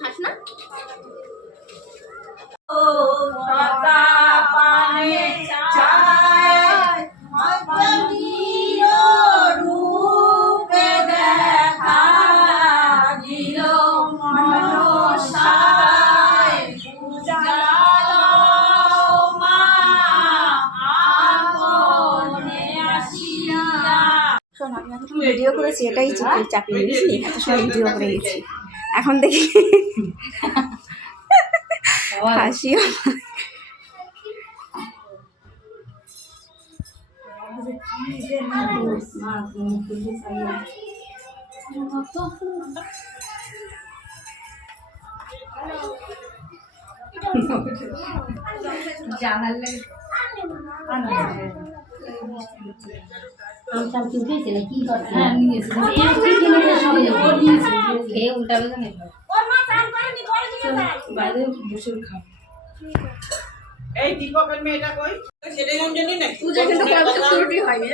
খাস না? শোন, আমি এখন ভিডিও করেছি, এটাই চাপিয়ে দিয়েছি, এত সময় ভিডিও করে গেছি। এখন দেখি হাসিও জানালে আমটাম কি উঠেছে না কি করে? হ্যাঁ নিয়েছে, খেয়ে উল্টাবে না। বাইরে বসে খাও। এই দীপকের মেয়েটা কই? সেটাই জানি না। পূজা কিন্তু কত ত্রুটি হয়নি।